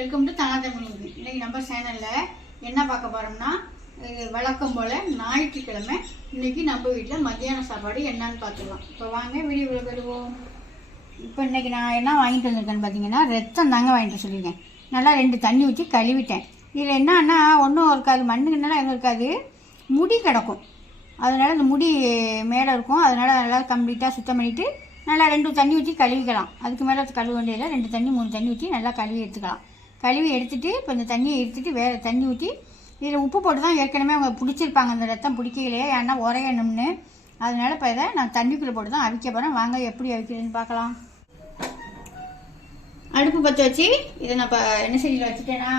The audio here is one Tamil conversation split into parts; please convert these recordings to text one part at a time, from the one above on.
வெல்கம் டு தனாதமணி இன்றைக்கி நம்ம சேனலில் என்ன பார்க்க போகிறோம்னா இது வழக்கம் போல் ஞாயிற்றுக்கிழமை இன்னைக்கு நம்ம வீட்டில் மத்தியான சாப்பாடு என்னன்னு பார்த்துக்கலாம். இப்போ வாங்க வீடியோவில் வருவோம் இப்போ இன்றைக்கி நான் என்ன வாங்கிட்டு வந்திருக்கேன்னு பார்த்தீங்கன்னா ரத்தம் தாங்க வாங்கிட்டு சொல்லியிருக்கேன். நல்லா ரெண்டு தண்ணி ஊற்றி கழுவிட்டேன். இதில் என்னன்னா ஒன்றும் இருக்காது மண்ணுக்குன்னா எங்கே இருக்காது. முடி கிடக்கும். அதனால் அந்த முடி மேலே இருக்கும். அதனால் நல்லா கம்ப்ளீட்டாக சுத்தம் பண்ணிவிட்டு நல்லா ரெண்டு தண்ணி ஊற்றி கழுவிக்கலாம். அதுக்கு மேலே கழுவ வேண்டியதில்லை. ரெண்டு தண்ணி மூணு தண்ணி ஊற்றி நல்லா கழுவி எடுத்துக்கலாம். கழுவி எடுத்துகிட்டு இப்போ இந்த தண்ணியை எடுத்துகிட்டு வேறு தண்ணி ஊற்றி இதில் உப்பு போட்டு தான் ஏற்கனவே அவங்க பிடிச்சிருப்பாங்க அந்த ரத்தம் பிடிக்கலையே ஏன்னா உரையணும்னு. அதனால் இப்போ இதை நான் தண்ணிக்குள்ளே போட்டு தான் அவிக்க போகிறேன் வாங்க எப்படி அவிக்கிறதுன்னு பார்க்கலாம். அடுப்பு பற்ற வச்சு இதை நான் இப்போ என்ன செடியில் வச்சுட்டேனா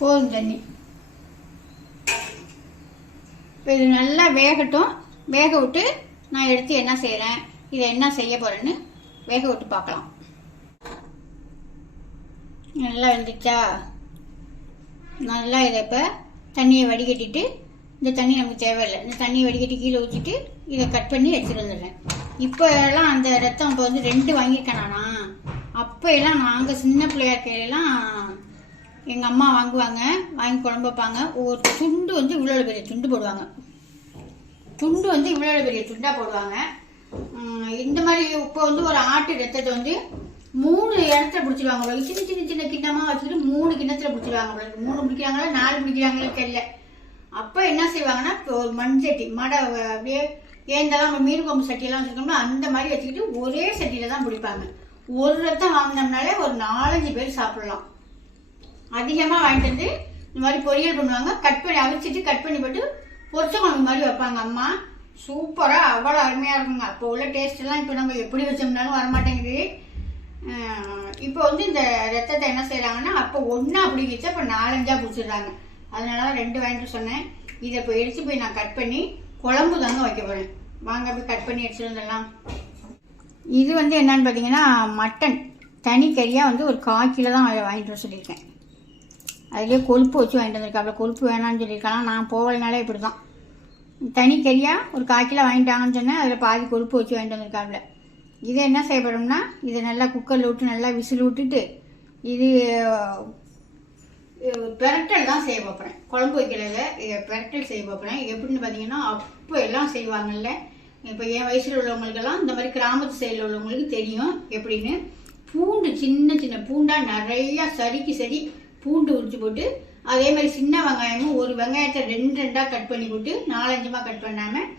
போதும் தண்ணி. இப்போ இது நல்லா வேகட்டும். வேக விட்டு நான் எடுத்து என்ன செய்கிறேன் இதை என்ன செய்ய போகிறேன்னு வேக விட்டு பார்க்கலாம். நல்லா வந்துச்சா? நல்லா இதை இப்போ தண்ணியை வடிகட்டிட்டு இந்த தண்ணி நமக்கு தேவையில்லை. இந்த தண்ணியை வடிகட்டி கீழே ஊற்றிட்டு இதை கட் பண்ணி எடுத்துகிட்டு வந்துடுறேன். இப்போ எல்லாம் அந்த ரத்தம் இப்போ வந்து ரெண்டு வாங்கியிருக்கேன் நானா. அப்போ எல்லாம் நாங்கள் சின்ன பிள்ளையா இருக்கையிலலாம் எங்கள் அம்மா வாங்குவாங்க வாங்கி குழம்பு வைப்பாங்க. ஒரு துண்டு வந்து இவ்வளோ பெரிய துண்டு போடுவாங்க. துண்டு வந்து இவ்வளோ பெரிய துண்டாக போடுவாங்க. இந்த மாதிரி இப்போ வந்து ஒரு ஆட்டு ரத்தத்தை வந்து மூணு இடத்துல பிடிச்சிருவாங்க போல. சின்ன சின்ன சின்ன கிண்ணமாக வச்சுக்கிட்டு மூணு கிண்ணத்தில் பிடிச்சிருவாங்க போல. மூணு பிடிக்கிறாங்களா நாலு பிடிக்கிறாங்களோ தெரியல. அப்போ என்ன செய்வாங்கன்னா இப்போ ஒரு மண் சட்டி மடை அப்படியே ஏந்தெல்லாம் நம்ம மீன் கொம்பு சட்டியெல்லாம் வச்சுருக்கோம்னா அந்த மாதிரி வச்சுக்கிட்டு ஒரே சட்டியில் தான் பிடிப்பாங்க. ஒரு ரத்தம் வாங்கினோம்னாலே ஒரு நாலஞ்சு பேர் சாப்பிடலாம். அதிகமாக வாங்கிட்டு வந்து இந்த மாதிரி பொரியல் பண்ணுவாங்க. கட் பண்ணி அவிச்சிட்டு கட் பண்ணி போட்டு பொரிச்ச குழம்பு மாதிரி வைப்பாங்க அம்மா. சூப்பராக அவ்வளோ அருமையாக இருக்குங்க. அப்போ உள்ள டேஸ்ட் இப்போ நம்ம எப்படி வச்சோம்னாலும் வரமாட்டேங்குது. இப்போ வந்து இந்த ரத்தத்தை என்ன செய்கிறாங்கன்னா அப்போ ஒன்றா பிடிக்கிச்சு அப்போ நாலஞ்சாக பிடிச்சிடுறாங்க. அதனால தான் ரெண்டு வாங்கிட்டு சொன்னேன். இதை இப்போ எடுத்து போய் நான் கட் பண்ணி குழம்பு தாங்க வைக்க போகிறேன் வாங்க போய் கட் பண்ணி எடுத்துட்டு வந்துடலாம். இது வந்து என்னன்னு பார்த்தீங்கன்னா மட்டன். தனி கறியாக வந்து ஒரு கால் கிலோ தான் வாங்கிட்டு வர சொல்லியிருக்கேன். அதுலேயே கொழுப்பு வச்சு வாங்கிட்டு வந்திருக்காப்புல கொழுப்பு வேணாம்னு சொல்லியிருக்கலாம் நான் போகலனாலே இப்படி தான் தனி கறியாக ஒரு கால் கிலோ வாங்கிட்டாங்கன்னு சொன்னேன் அதில் பாதி கொழுப்பு வச்சு வாங்கிட்டு வந்திருக்காப்புல இதை என்ன செய்யப்படும்னா இதை நல்லா குக்கரில் விட்டு நல்லா விசில் விட்டுட்டு இது பெரட்டல் தான் செய்ய பார்ப்பேன் குழம்பு வைக்கிறத இதை பெரட்டல் செய்ய பார்ப்பேன் எப்படின்னு பார்த்தீங்கன்னா அப்போ எல்லாம் செய்வாங்கல்ல. இப்போ என் வயசில் உள்ளவங்களுக்கெல்லாம் இந்த மாதிரி கிராமத்து சைடில் உள்ளவங்களுக்கு தெரியும். எப்படின்னு? பூண்டு சின்ன சின்ன பூண்டாக நிறையா சரிக்கு சரி பூண்டு உரிச்சு போட்டு அதே மாதிரி சின்ன வெங்காயமும் ஒரு வெங்காயத்தை ரெண்டு ரெண்டாக கட் பண்ணி போட்டு நாலஞ்சுமா கட் பண்ணாமல்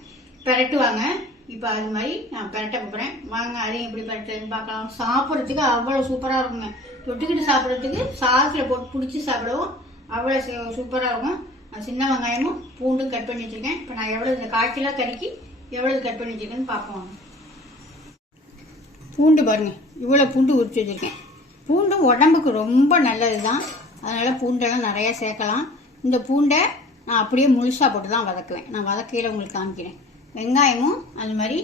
பெரட்டுவாங்க. இப்போ அது மாதிரி நான் பெரட்ட போகிறேன் வாங்க அதையும் எப்படி பெரட்டுறதுன்னு பார்க்கலாம். சாப்பிட்றதுக்கு அவ்வளோ சூப்பராக இருக்குங்க. தொட்டுக்கிட்டு சாப்பிட்றதுக்கு சாஸில் போட்டு பிடிச்சி சாப்பிடவும் அவ்வளோ சூப்பராக இருக்கும். சின்ன வெங்காயமும் பூண்டும் கட் பண்ணி வச்சுருக்கேன். இப்போ நான் எவ்வளோ இந்த காய்ச்சலாக கறிக்கு எவ்வளோ கட் பண்ணி வச்சுருக்கேன்னு பார்ப்போம். பூண்டு பாருங்க. இவ்வளோ பூண்டு உரிச்சு வச்சுருக்கேன். பூண்டும் உடம்புக்கு ரொம்ப நல்லது தான் அதனால் பூண்டெல்லாம் நிறையா சேர்க்கலாம். இந்த பூண்டை நான் அப்படியே முழுசாக போட்டு தான் வதக்குவேன். நான் வதக்கையில் உங்களுக்கு காமிக்கிறேன். வெங்காயமும் அது மாதிரி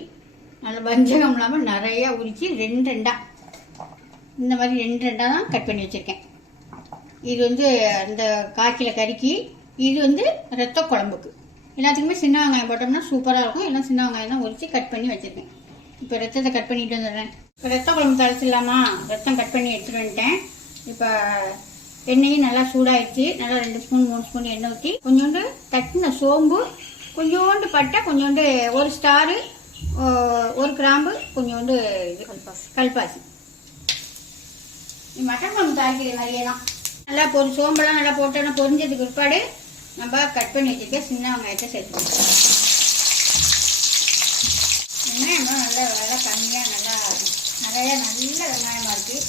நல்ல வஞ்சகம் இல்லாமல் நிறையா உரித்து ரெண்டு ரெண்டாக இந்த மாதிரி ரெண்டு ரெண்டாக தான் கட் பண்ணி வச்சுருக்கேன். இது வந்து அந்த காய்ச்சல கறிக்கு இது வந்து ரத்த குழம்புக்கு. எல்லாத்துக்குமே சின்ன வெங்காயம் போட்டோம்னா சூப்பராக இருக்கும். எல்லாம் சின்ன வெங்காயம் தான் உரித்து கட் பண்ணி வச்சுருக்கேன். இப்போ ரத்தத்தை கட் பண்ணிட்டு வந்துடுறேன். இப்போ ரத்த குழம்பு தழைச்சிடலாமா? ரத்தம் கட் பண்ணி எடுத்துகிட்டு வந்துட்டேன். இப்போ எண்ணெயும் நல்லா சூடாயிடுச்சு. நல்லா ரெண்டு ஸ்பூன் மூணு ஸ்பூன் எண்ணெய் ஊற்றி கொஞ்சோண்டு தட்டின சோம்பு கொஞ்சோண்டு பட்டை கொஞ்சோண்டு ஒரு ஸ்டாரு ஒரு கிராம்பு கொஞ்சோண்டு இது கல்பாசி. கல்பாசி. மட்டன் குழம்பு தாளிக்கிற மாதிரியே தான் நல்லா பொரி சோம்பெல்லாம் நல்லா போட்டோன்னா பொரிஞ்சதுக்கு பிற்பாடு நம்ம கட் பண்ணி வச்சுக்க சின்ன வெங்காயத்தை சேர்த்துக்கணும் வெங்காயம்லாம் நல்லா விலை கம்மியாக நல்லா நிறைய நல்ல வெங்காயமாக இருக்குது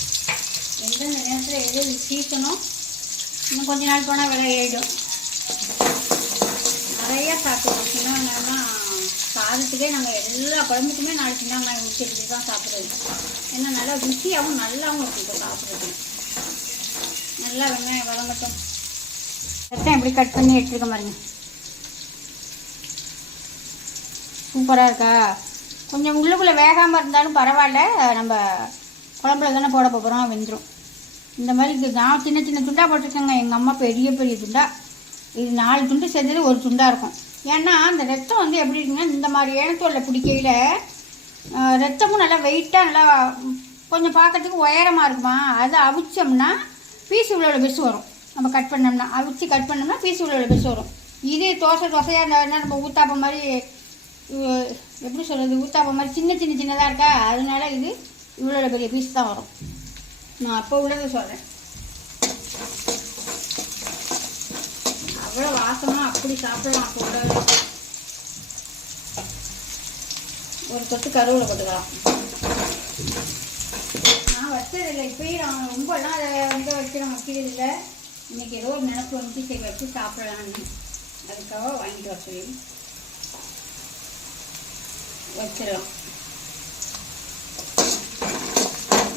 எந்தெந்த நேரத்தில் எது சீக்கணும்? இன்னும் கொஞ்ச நாள் போனால் விலை ஏறிடும். நிறையா சாப்பிடுவோம். சின்ன வெங்காயம்லாம் சாதத்துக்கே நாங்கள் எல்லா குழம்புக்குமே நாலு சின்ன வெங்காயம் ஊற்றி எடுத்து தான் சாப்பிட்றது. ஏன்னா நல்லா ருசியாகவும் நல்லாவும் இருக்கும் சாப்பிட்றது நல்லா வெங்காயம் வளங்கட்டும் ரத்தம் எப்படி கட் பண்ணி எடுத்துருக்க பாருங்க. சூப்பராக இருக்கா? கொஞ்சம் உள்ளுக்குள்ளே வேகாமல் இருந்தாலும் பரவாயில்ல. நம்ம குழம்புல தானே போட போகிறோம் வெந்துடும் இந்த மாதிரி இது நான் சின்ன சின்ன துண்டாக போட்டிருக்கேங்க. எங்கள் அம்மா பெரிய பெரிய துண்டா. இது நாலு துண்டு சேர்ந்தது ஒரு துண்டாக இருக்கும். ஏன்னா அந்த ரத்தம் வந்து எப்படி இருக்குன்னா இந்த மாதிரி ஏனத்தோலில் பிடிக்கையில் ரத்தமும் நல்லா வெயிட்டாக நல்லா கொஞ்சம் பார்க்கறதுக்கு உயரமாக இருக்குமா? அதை அவிச்சோம்னா பீஸ் இவ்வளோ பெருசு வரும். நம்ம கட் பண்ணோம்னா அவிச்சு கட் பண்ணோம்னா பீஸ் இவ்வளோ பெருசு வரும். இதே தோசை தோசையாக இருந்தால் நம்ம ஊத்தாப்பம் மாதிரி எப்படி சொல்கிறது ஊத்தாப்பம் மாதிரி சின்ன சின்ன சின்னதாக இருக்கா? அதனால இது இவ்வளோ பெரிய பீஸ் தான் வரும்? நான் அப்போ உள்ளதை சொல்கிறேன் அவ்வளோ வாசமாக அப்படி சாப்பிடலாம் அப்போ உள்ளதை ஒரு தொட்டு கருவில் போட்டுக்கலாம். நான் வச்சதில்லை இப்போயும் நான் ரொம்பலாம் அதை வந்து வச்சு நான் வைக்கிறது இல்லை இன்றைக்கி ஏதோ ஒரு நினப்பு வந்து சரி வச்சு சாப்பிடலான்னு அதுக்காக வாங்கிட்டு வர சொல்லி வச்சிடலாம்.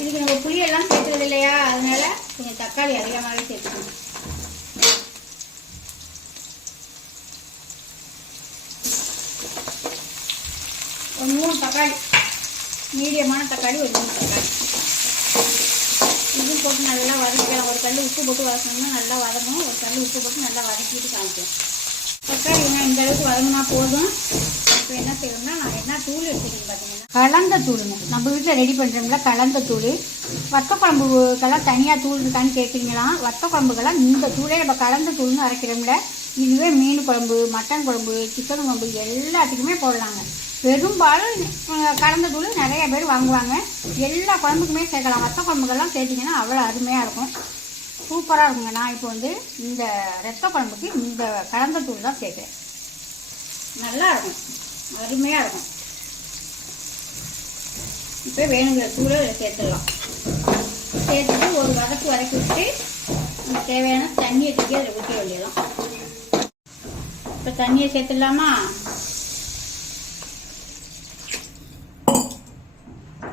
இதுக்கு நம்ம புளியெல்லாம் சேர்த்துறது இல்லையா? அதனால கொஞ்சம் தக்காளி அதிகமாகவே சேர்த்துக்கணும். ஒரு மூணு தக்காளி மீடியமான தக்காளி ஒரு மூணு தக்காளி. இதுவும் போட்டு நல்லா வதக்கலாம் ஒரு கல் உப்பு போட்டு வதக்கணும்னா நல்லா வதங்கணும். ஒரு கல் உப்பு போட்டு நல்லா வதக்கிட்டு காமிக்கும் தக்காளி என்ன இந்த அளவுக்கு வதங்கினா போதும். இப்போ என்ன செய்யணும்னா நான் தூள் எடுத்துக்கணும் பார்த்தீங்கன்னா கலந்த தூளுங்க. நம்ம வீட்டில் ரெடி பண்ணுறோம்ல கலந்த தூள். வத்த குழம்புக்கெல்லாம் தனியாக தூள் இருக்கான்னு கேட்குறீங்களா வத்த குழம்புக்கெல்லாம் இந்த தூளே நம்ம கலந்த தூள்னு அரைக்கிறோம்ல. இதுவே மீன் குழம்பு மட்டன் குழம்பு சிக்கன் குழம்பு எல்லாத்துக்குமே போடலாங்க. பெரும்பாலும் கலந்த தூள் நிறைய பேர் வாங்குவாங்க. எல்லா குழம்புக்குமே சேர்க்கலாம். வத்த குழம்புக்கெல்லாம் சேர்த்திங்கன்னா அவ்வளோ அருமையாக இருக்கும். சூப்பராக இருக்குங்க. நான் இப்போ வந்து இந்த ரத்த குழம்புக்கு இந்த கலந்த தூள் தான் சேர்க்குறேன் நல்லா இருக்கும். அருமையாக இருக்கும். இப்போ வேணுங்கிற தூளை சேர்த்துடலாம். சேர்த்துட்டு ஒரு வதக்கு வதக்கி விட்டு தேவையான தண்ணியை தூக்கி அதில் ஊற்றி வேண்டிடலாம் இப்போ தண்ணியை சேர்த்துடலாமா?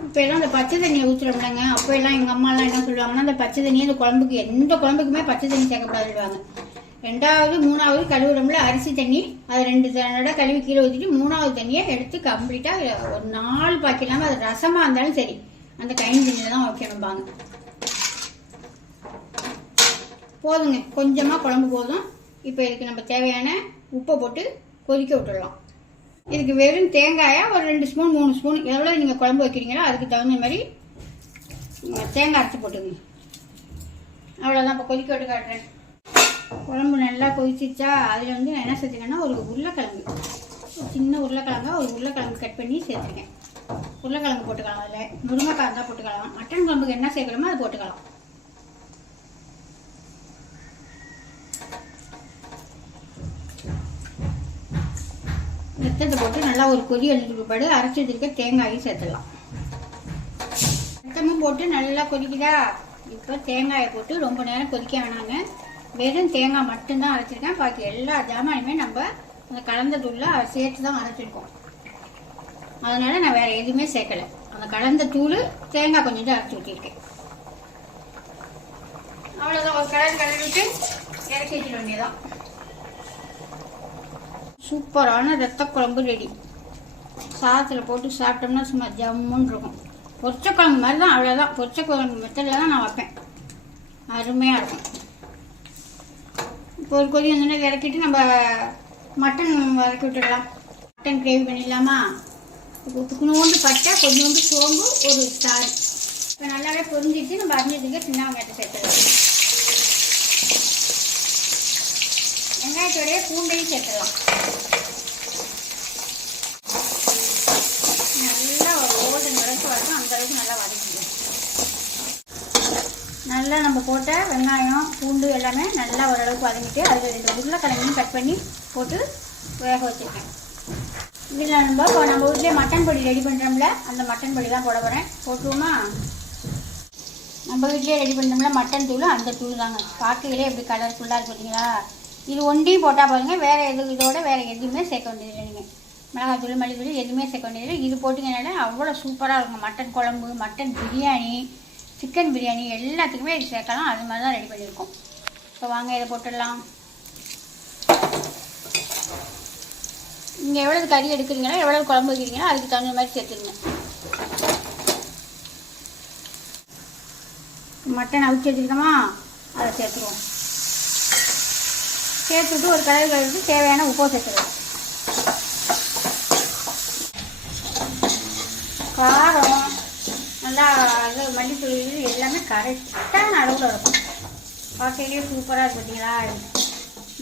இப்போ எல்லாம் அந்த பச்சை தண்ணியை ஊற்றுறோம்லங்க அப்போ எல்லாம் எங்கள் அம்மாலாம் என்ன சொல்லுவாங்கன்னா அந்த பச்சை தண்ணியை அந்த குழம்புக்கு எந்த குழம்புக்குமே பச்சை தண்ணி சேர்க்கப்படாதுவாங்க ரெண்டாவது மூணாவது கழுவுறோம்ல அரிசி தண்ணி அதை ரெண்டு தடவை கழுவி கீழே ஊற்றிட்டு மூணாவது தண்ணியை எடுத்து கம்ப்ளீட்டாக ஒரு நாலு பாக்கி இல்லாமல் அது ரசமாக இருந்தாலும் சரி. அந்த கைன் தண்ணியில் தான் வைக்கணும்பாங்க. போதுங்க. கொஞ்சமாக குழம்பு போதும். இப்போ இதுக்கு நம்ம தேவையான உப்பை போட்டு கொதிக்க விட்டுடலாம். இதுக்கு வெறும் தேங்காயா ஒரு ரெண்டு ஸ்பூன் மூணு ஸ்பூன் எவ்வளோ நீங்கள் குழம்பு வைக்கிறீங்களோ அதுக்கு தகுந்த மாதிரி தேங்காய் அரைச்சி போட்டுங்க அவ்வளோதான் இப்போ கொதிக்க விட்டு காட்டுறேன். குழம்பு நல்லா கொதிச்சிச்சா அதில் வந்து நான் என்ன சேர்த்துக்கேன்னா ஒரு உருளைக்கிழங்கு. ஒரு சின்ன உருளைக்கிழங்கா ஒரு உருளைக்கிழங்கு கட் பண்ணி சேர்த்துருக்கேன். உருளைக்கிழங்கு போட்டுக்கலாம் அதில். முருங்கைக்காய் இருந்தால் போட்டுக்கலாம். மட்டன் குழம்புக்கு என்ன சேர்க்கணுமோ அது போட்டுக்கலாம். ரத்தத்தை போட்டு நல்லா ஒரு கொதி எழுதிட்டு அரைச்சி வச்சிருக்க தேங்காயும் சேர்த்துடலாம். ரத்தமும் போட்டு நல்லா கொதிக்குதா? இப்போ தேங்காயை போட்டு ரொம்ப நேரம் கொதிக்க வேணாங்க. வெறும் தேங்காய் மட்டும்தான் அரைச்சிருக்கேன். பாக்கி எல்லா ஜாமானுமே நம்ம அந்த கலந்த சேர்த்து தான் அரைச்சிருக்கோம். அதனால நான் வேற எதுவுமே சேர்க்கல. அந்த கலந்த தூள் தேங்காய் கொஞ்சம் தான் அரைச்சி ஊற்றிருக்கேன் அவ்வளோதான் ஒரு கலர் கலந்துட்டு இறக்கி வச்சிட வேண்டியதான் சூப்பரான ரத்த குழம்பு ரெடி. சாதத்தில் போட்டு சாப்பிட்டோம்னா சும்மா ஜம்முன்னு இருக்கும். பொரிச்ச குழம்பு மாதிரி தான் அவ்வளோதான் பொரிச்ச குழம்பு மெத்தடில் தான் நான் வைப்பேன். அருமையாக இருக்கும். இப்போ ஒரு கொதி வந்தோடனே இறக்கிட்டு நம்ம மட்டன் வதக்கி விட்டுடலாம். மட்டன் கிரேவி பண்ணிடலாமா? இப்போ துக்குனோண்டு பட்டை கொஞ்சோண்டு சோம்பு ஒரு ஸ்டார் இப்போ நல்லாவே பொரிஞ்சிட்டு நம்ம அரிஞ்சதுக்கு சின்ன வெங்காயத்தை சேர்த்துடலாம். வெங்காயத்தோடைய பூண்டையும் சேர்த்துடலாம். நல்லா ஒரு கோல்டன் வரைக்கும் வரணும் அந்தளவுக்கு நல்லா வதக்கிடும் நல்லா நம்ம போட்ட வெங்காயம் பூண்டு எல்லாமே நல்லா ஓரளவுக்கு வதங்கிட்டு அதில் ரெண்டு உருளைக்கிழங்கையும் கட் பண்ணி போட்டு வேக வச்சுருக்கேன். இதில் நம்ம இப்போ நம்ம வீட்லேயே மட்டன் பொடி ரெடி பண்ணுறோம்ல அந்த மட்டன் பொடி தான் போட போகிறேன் போட்டுருவோமா? நம்ம வீட்லேயே ரெடி பண்ணுறோம்ல மட்டன் தூள் அந்த தூள் தாங்க. பார்க்கையிலே எப்படி கலர்ஃபுல்லாக இருக்கு பார்த்தீங்களா? இது ஒன்றையும் போட்டால் பாருங்க வேறு எது இதோட வேறு எதுவுமே சேர்க்க வேண்டியதில்லை நீங்கள் மிளகாத்தூள் மல்லித்தூள் எதுவுமே சேர்க்க வேண்டியதில்லை. இது போட்டிங்கனால அவ்வளோ சூப்பராக இருக்கும் மட்டன் குழம்பு மட்டன் பிரியாணி சிக்கன் பிரியாணி எல்லாத்துக்குமே சேர்க்கலாம். அது மாதிரி தான் ரெடி பண்ணியிருக்கோம். இப்போ வாங்க இதை போட்டுடலாம். நீங்கள் எவ்வளவு கறி எடுக்கிறீங்களோ எவ்வளவு குழம்பு வைக்கிறீங்களோ அதுக்கு தகுந்த மாதிரி சேர்த்துருங்க மட்டன் அவிச்சு வச்சுருக்கோமா? அதை சேர்த்துருவோம். சேர்த்துட்டு ஒரு கலர் கழித்து தேவையான உப்பை சேர்த்துருவோம். காரம் எல்லா இது மல்லித்தூள் எல்லாமே கரெக்டான அளவில் இருக்கும் பார்க்கையிலேயே சூப்பராக இருக்கு பார்த்தீங்களா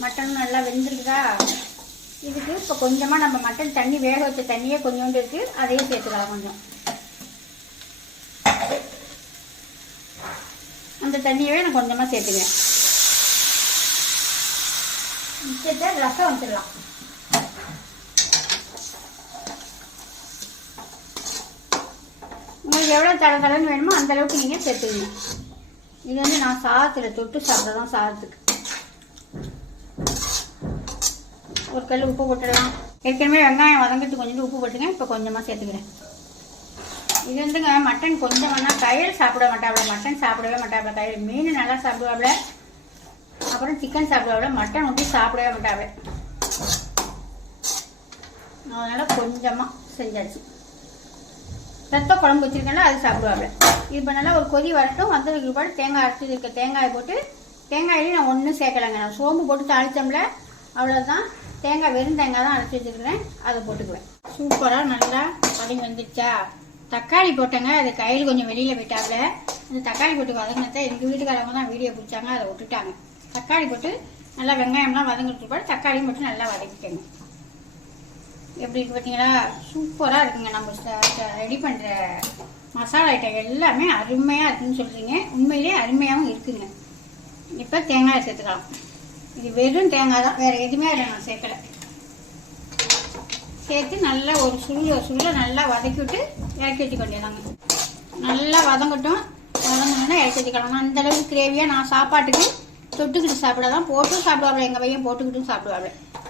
மட்டன் நல்லா வெந்திருக்குதா? இதுக்கு இப்போ கொஞ்சமாக நம்ம மட்டன் தண்ணி வேக வச்ச தண்ணியே கொஞ்சோண்டு இருக்குது அதையும் சேர்த்துக்கலாம் கொஞ்சம். அந்த தண்ணியவே நான் கொஞ்சமாக சேர்த்துக்கிறேன். மிச்சத்தை ரசம் வச்சிடலாம். உங்களுக்கு எவ்வளோ தலை தலைன்னு வேணுமோ அந்த அளவுக்கு நீங்கள் சேர்த்துங்க. இது வந்து நான் சாதத்தில் தொட்டு சாப்பிட்றதான் சாதத்துக்கு. ஒரு கல் உப்பு போட்டுடலாம். ஏற்கனவே வெங்காயம் வதங்கிட்டு கொஞ்சம் உப்பு போட்டுங்க இப்போ கொஞ்சமாக சேர்த்துக்கிறேன். இது வந்துங்க மட்டன் கொஞ்சம் வேணால் கயல் சாப்பிட மாட்டாப்புல மட்டன் சாப்பிடவே மாட்டாப்புல கயல் மீன் நல்லா சாப்பிடுவாப்புல அப்புறம் சிக்கன் சாப்பிடுவாப்புல மட்டன் வந்து சாப்பிடவே மாட்டாப்புல அதனால் கொஞ்சமாக செஞ்சாச்சு. ரத்த குழம்பு வச்சிருக்கேன்னா அது சாப்பிடுவாங்க இப்போ நல்லா ஒரு கொதி வரட்டும் வந்ததுக்கு பிற்பாடு தேங்காய் அரைச்சி இருக்க தேங்காயை போட்டு தேங்காயிலையும் நான் ஒன்றும் சேர்க்கலைங்க. நான் சோம்பு போட்டு தாளித்தோம்ல அவ்வளோதான் தேங்காய் வெறும் தேங்காய் தான் அரைச்சி வச்சுருக்கிறேன் அதை போட்டுக்குவேன். சூப்பராக நல்லா வதங்கி வந்துருச்சா? தக்காளி போட்டேங்க அது கையில் கொஞ்சம் வெளியில் போயிட்டாப்ல. இந்த தக்காளி போட்டு வதங்கினத எங்கள் வீட்டுக்காரவங்க தான் வீடியோ பிடிச்சாங்க அதை விட்டுட்டாங்க. தக்காளி போட்டு நல்லா வெங்காயம்லாம் வதங்கிட்டு பிற்பாடு தக்காளியும் போட்டு நல்லா வதக்கிட்டேங்க எப்படி பார்த்தீங்களா சூப்பராக இருக்குங்க. நம்ம ரெடி பண்ணுற மசாலா ஐட்டம் எல்லாமே அருமையாக இருக்குன்னு சொல்கிறீங்க உண்மையிலேயே அருமையாகவும் இருக்குங்க. இப்போ தேங்காய் சேர்த்துக்கலாம். இது வெறும் தேங்காய் தான். வேறு எதுவுமே அதில் நான் சேர்க்கலை. சேர்த்து நல்லா ஒரு சுருள சுருள நல்லா வதக்கி விட்டு இறக்கி வச்சு கொண்டிடலாங்க நல்லா வதங்கட்டும். வதங்கணும்னா இறக்கி வச்சுக்கலாம். அந்த அளவுக்கு கிரேவியாக நான் சாப்பாட்டுக்கு தொட்டுக்கிட்டு சாப்பிட தான் போட்டும் சாப்பிடுவாங்க எங்கள் பையன் போட்டுக்கிட்டும் சாப்பிடுவாங்க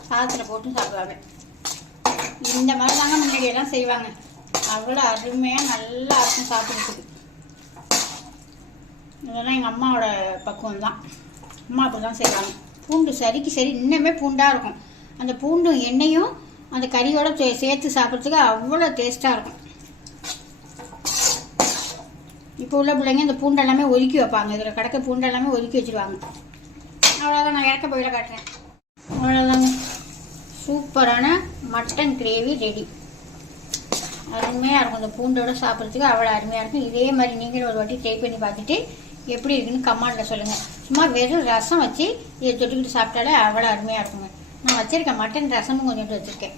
சாதத்தில் போட்டும் சாப்பிடுவாங்க இந்த மாதிரி தாங்க முன்னாடியெல்லாம் செய்வாங்க. அவ்வளோ அருமையாக நல்லா இருக்கும் சாப்பிட்றதுக்கு. இதெல்லாம் எங்கள் அம்மாவோட பக்குவம் தான். அம்மா அப்படி தான் செய்வாங்க. பூண்டு சரிக்கு சரி இன்னுமே பூண்டாக இருக்கும். அந்த பூண்டும் எண்ணெயும் அந்த கறியோட சே- சேர்த்து சாப்பிட்றதுக்கு அவ்வளோ டேஸ்ட்டாக இருக்கும். இப்போ உள்ள பிள்ளைங்க இந்த பூண்டு எல்லாமே ஒதுக்கி வைப்பாங்க. இதில் கிடக்க பூண்டு எல்லாமே ஒதுக்கி வச்சிருவாங்க. அவ்வளோதான் நான் இறக்க போயிட காட்டுறேன். அவ்வளோதாங்க சூப்பரான மட்டன் கிரேவி ரெடி. அருமையாக இருக்கும் இந்த பூண்டோட சாப்பிட்றதுக்கு. அவ்வளோ அருமையாக இருக்கும். இதே மாதிரி நீங்களும் ஒரு வாட்டி ட்ரை பண்ணி பார்த்துட்டு எப்படி இருக்குன்னு கமாண்டில் சொல்லுங்கள் சும்மா வெறும் ரசம் வச்சு இதை தொட்டுக்கிட்டு சாப்பிட்டாலே அவ்வளோ அருமையாக இருக்குங்க. நான் வச்சுருக்கேன் மட்டன் ரசமும் கொஞ்சோண்டு வச்சுருக்கேன்.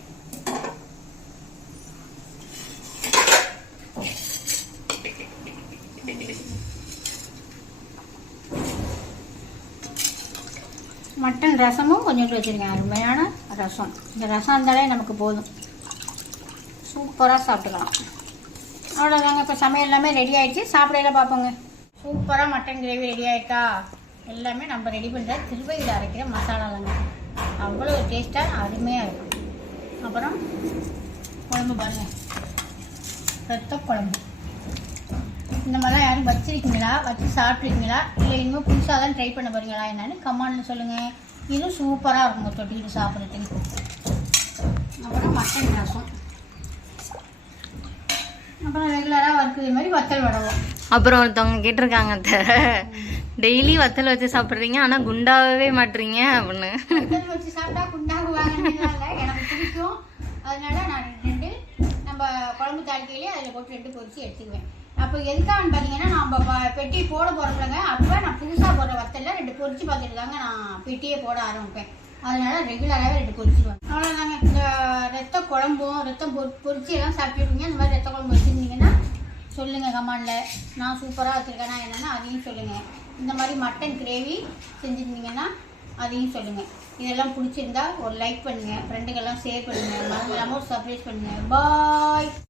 ரசமும் கொஞ்சோண்டு வச்சுருக்கேன். அருமையான ரசம். இந்த ரசம் இருந்தாலே நமக்கு போதும். சூப்பராக சாப்பிட்டுக்கலாம். அவ்வளோதாங்க இப்போ சமையல் எல்லாமே ரெடி ஆகிடுச்சு சாப்பிடையில பார்ப்போங்க. சூப்பராக மட்டன் கிரேவி ரெடி ஆகிட்டா எல்லாமே நம்ம ரெடி பண்ணுற திருவையில் அரைக்கிற மசாலாங்க அவ்வளோ டேஸ்ட்டாக அருமையாக இருக்கும் அப்புறம் குழம்பு பாருங்க. ரத்த குழம்பு. இந்த மாதிரிலாம் யாரும் வச்சிருக்கீங்களா? வச்சு சாப்பிட்ருக்கீங்களா இல்லை இன்னும் புதுசாக தான் ட்ரை பண்ண போகிறீங்களா என்னன்னு கமான்னு சொல்லுங்கள் இதுவும் சூப்பராக இருக்குங்க தொட்டிக்கிட்டு சாப்பிட்றதுக்கு. அப்புறம் மட்டன் ரசம். அப்புறம் ரெகுலராக வறுக்குது மாதிரி வத்தல் வடவும் அப்புறம் ஒருத்தவங்க கேட்டிருக்காங்க அத்தை. டெய்லி வத்தல் வச்சு சாப்பிட்றீங்க ஆனால் குண்டாகவே மாட்டுறீங்க அப்படின்னு. வத்தல் வச்சு சாப்பிட்டா குண்டாகுவாங்கன்னு இல்லை எனக்கு பிடிக்கும். அதனால நான் ரெண்டு நம்ம குழம்பு தாளிக்கையிலே அதில் போட்டு ரெண்டு பொரிச்சு எடுத்துக்குவேன். அப்போ எதுக்கான்னு பார்த்தீங்கன்னா நம்ம பெட்டி போட போகிறப்பலங்க அப்போ நான் புதுசாக போடுற ரெண்டு பொரிச்சு பார்த்துட்டு தாங்க நான் பெட்டியே போட ஆரம்பிப்பேன். அதனால் ரெகுலராகவே ரெண்டு பொரிச்சிடுவேன் அவ்வளோதாங்க இந்த ரத்த குழம்பும் ரத்தம் பொ பொரிச்சு எல்லாம் சாப்பிட்டுருங்க இந்த மாதிரி ரத்த குழம்பு வச்சுருந்தீங்கன்னா சொல்லுங்கள் கமாண்டில். நான் சூப்பராக வச்சுருக்கேன்னா என்னென்னா அதையும் சொல்லுங்கள் இந்த மாதிரி மட்டன் கிரேவி செஞ்சுருந்தீங்கன்னா அதையும் சொல்லுங்கள் இதெல்லாம் பிடிச்சிருந்தா ஒரு லைக் பண்ணுங்கள் ஃப்ரெண்டுக்கெல்லாம் ஷேர் பண்ணுங்கள் மறந்துடாமல் ஒரு சர்ப்ரைஸ் பண்ணுங்கள் பாய்